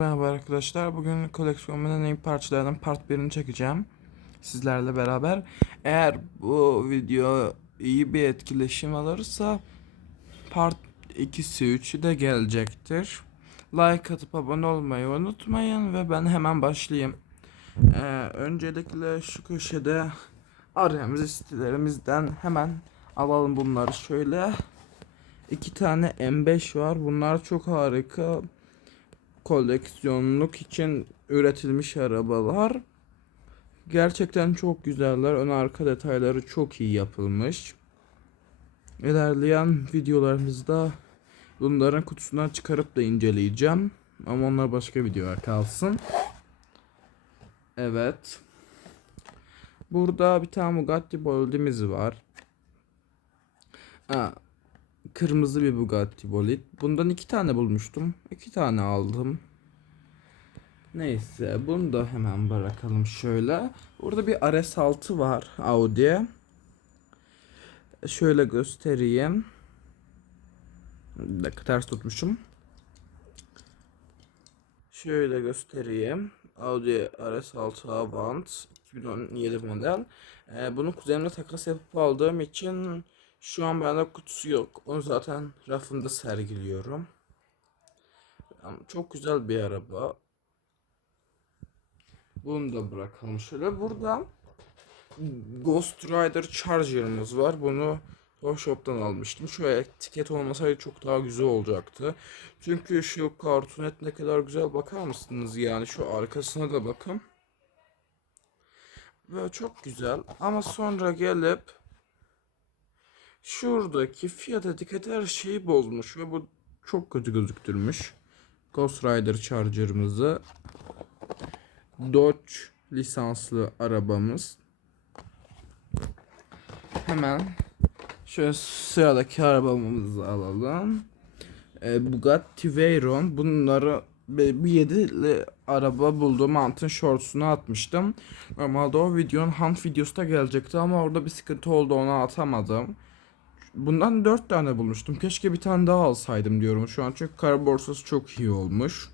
Merhaba arkadaşlar. Bugün koleksiyonumdan en iyi parçalardan part 1'ini çekeceğim. Sizlerle beraber. Eğer bu video iyi bir etkileşim alırsa part 2'si 3'ü de gelecektir. Like atıp abone olmayı unutmayın ve ben hemen başlayayım. Ee, öncelikle şu köşede aramız sitelerimizden hemen alalım bunları şöyle. İki tane M5 var. Bunlar çok harika koleksiyonluk için üretilmiş arabalar. Gerçekten çok güzeller. Ön arka detayları çok iyi yapılmış. İlerleyen videolarımızda bunların kutusundan çıkarıp da inceleyeceğim. Ama onlar başka videoya kalsın. Evet. Burada bir tane Bugatti Bolid'imiz var. Ha, kırmızı bir Bugatti Bolid. Bundan iki tane bulmuştum. İki tane aldım. Neyse bunu da hemen bırakalım şöyle. Burada bir RS6 var Audi. Şöyle göstereyim. Bir dakika ters tutmuşum. Şöyle göstereyim. Audi RS6 Avant 2017 model. Ee, bunu kuzenimle takas yapıp aldığım için şu an bende kutusu yok. Onu zaten rafımda sergiliyorum. Çok güzel bir araba. Bunu da bırakalım şöyle. Burada Ghost Rider Charger'ımız var. Bunu shop'tan almıştım. Şu etiket olmasaydı çok daha güzel olacaktı. Çünkü şu kartonet ne kadar güzel bakar mısınız? Yani şu arkasına da bakın. Ve çok güzel. Ama sonra gelip şuradaki fiyat etiketi her şeyi bozmuş ve bu çok kötü gözüktürmüş. Ghost Rider Charger'ımızı Dodge lisanslı arabamız. Hemen şöyle sıradaki arabamızı alalım. Ee, Bugatti Veyron. Bunları bir yedili araba bulduğum Hunt'ın shorts'unu atmıştım. Normalde o videonun Hunt videosu da gelecekti ama orada bir sıkıntı oldu onu atamadım. Bundan 4 tane bulmuştum. Keşke bir tane daha alsaydım diyorum şu an. Çünkü kara borsası çok iyi olmuş.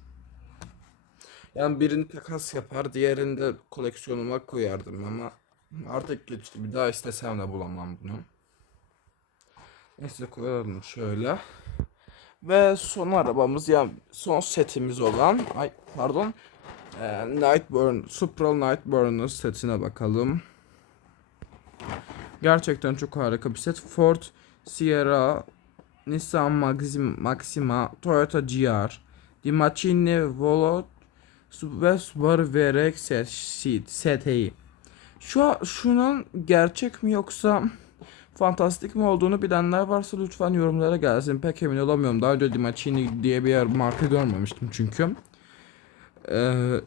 Yani birini takas yapar, diğerini de koleksiyonuma koyardım ama artık geçti. Bir daha istesem de bulamam bunu. Neyse koyalım şöyle. Ve son arabamız yani son setimiz olan ay pardon e, Nightburn Supra Nightburn'un setine bakalım. Gerçekten çok harika bir set. Ford Sierra, Nissan Maxima, Maxima Toyota GR, Dimachini Volot ve Subaru VRX STI. Şu şunun gerçek mi yoksa fantastik mi olduğunu bilenler varsa lütfen yorumlara gelsin. Pek emin olamıyorum. Daha önce Dimachini diye bir marka görmemiştim çünkü. Ee,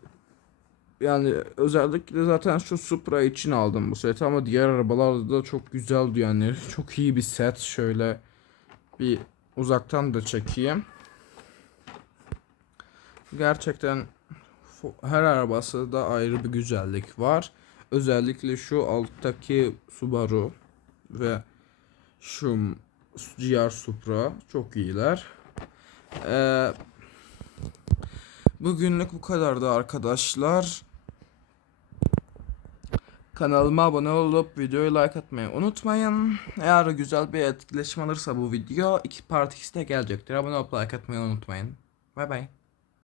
yani özellikle zaten şu Supra için aldım bu seti ama diğer arabalarda da çok güzeldi yani. Çok iyi bir set. Şöyle bir uzaktan da çekeyim. Gerçekten her arabası da ayrı bir güzellik var. Özellikle şu alttaki Subaru ve şu GR Supra çok iyiler. Ee, bugünlük bu kadardı arkadaşlar. Kanalıma abone olup videoyu like atmayı unutmayın. Eğer güzel bir etkileşim alırsa bu video iki part ikisi de gelecektir. Abone olup like atmayı unutmayın. Bay bay.